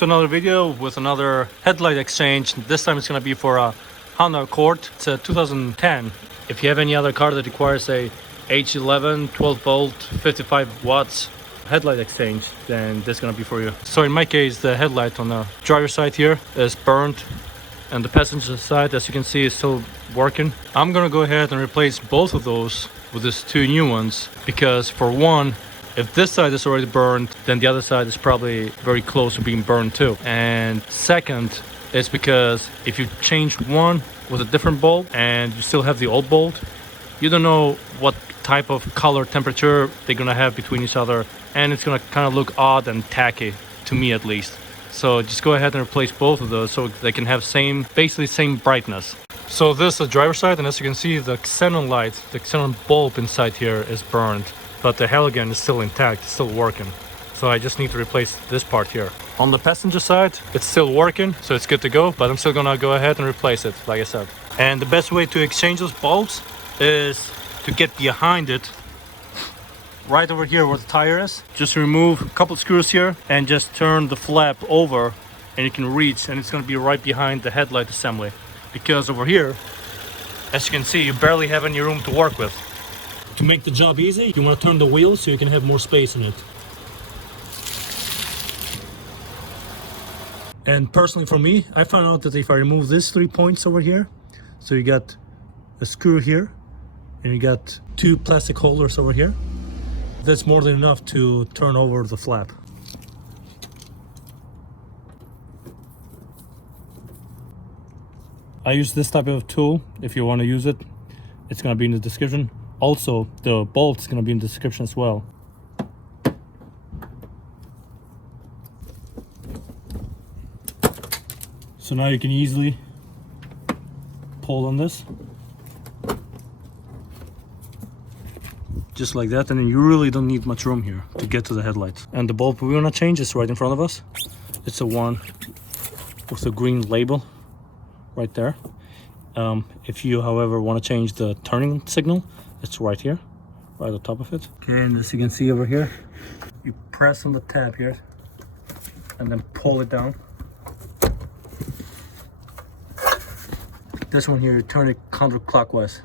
to another video with another headlight exchange. This time it's going to be for a Honda Accord. It's a 2010. If you have any other car that requires a H11 12 volt 55 watts headlight exchange, then this is going to be for you. So in my case, the headlight on the driver's side here is burned, and the passenger side, as you can see, is still working. I'm going to go ahead and replace both of those with these two new ones, because for one, if this side is already burned, then the other side is probably very close to being burned too. And second, it's because if you change one with a different bulb and you still have the old bulb, you don't know what type of color temperature they're gonna have between each other, and it's gonna kind of look odd and tacky, to me at least. So just go ahead and replace both of those so they can have basically same brightness. So this is the driver's side, and as you can see, the xenon light, the xenon bulb inside here is burned, but the halogen is still intact, it's still working. So I just need to replace this part here. On the passenger side, it's still working, so it's good to go, but I'm still gonna go ahead and replace it, like I said. And the best way to exchange those bulbs is to get behind it, right over here where the tire is. Just remove a couple screws here and just turn the flap over, and you can reach, and it's gonna be right behind the headlight assembly. Because over here, as you can see, you barely have any room to work with. To make the job easy, you want to turn the wheel so you can have more space in it. And personally for me, I found out that if I remove these 3 points over here, so you got a screw here and you got 2 plastic holders over here, that's more than enough to turn over the flap. I use this type of tool. If you want to use it, it's going to be in the description. Also, the bolt is going to be in the description as well. So now you can easily pull on this. Just like that, and then you really don't need much room here to get to the headlights. And the bulb we want to change is right in front of us. It's the one with the green label right there. If you, however, want to change the turning signal, it's right here, right on top of it. Okay, and as you can see over here, you press on the tab here and then pull it down. This one here, you turn it counterclockwise.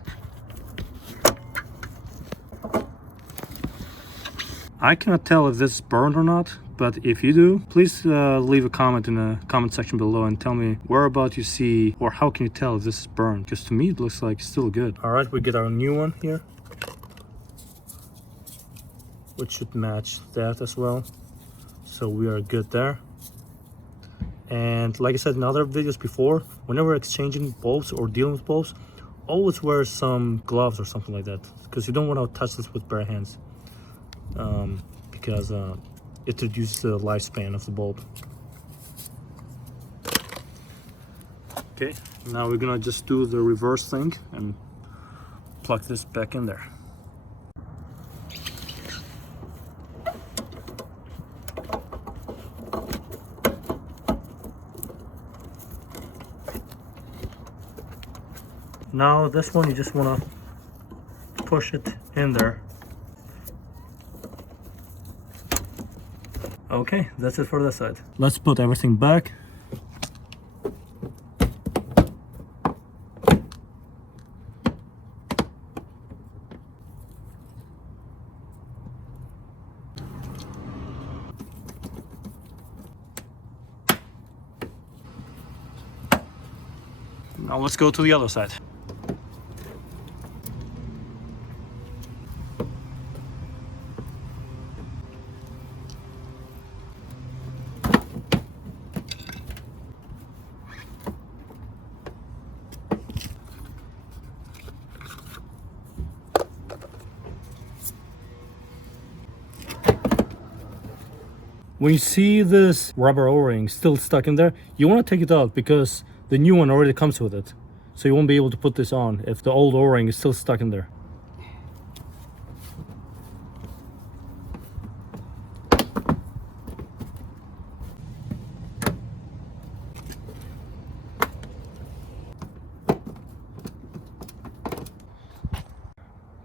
I cannot tell if this is burned or not, but if you do, please leave a comment in the comment section below and tell me whereabout you see, or how can you tell if this is burned, because to me it looks like it's still good. All right, we get our new one here, which should match that as well, so we are good there. And like I said in other videos before, whenever exchanging bulbs or dealing with bulbs, always wear some gloves or something like that, because you don't want to touch this with bare hands, because it reduces the lifespan of the bulb. Okay, now we're gonna just do the reverse thing and plug this back in there. Now this one, you just wanna push it in there. Okay, that's it for this side. Let's put everything back. Now let's go to the other side. When you see this rubber O-ring still stuck in there, you want to take it out, because the new one already comes with it. So you won't be able to put this on if the old O-ring is still stuck in there.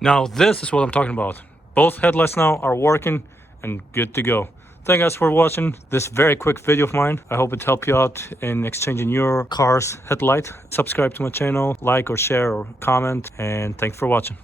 Now this is what I'm talking about. Both headlights now are working and good to go. Thank you guys for watching this very quick video of mine. I hope it helped you out in exchanging your car's headlight. Subscribe to my channel, like or share or comment, and thanks for watching.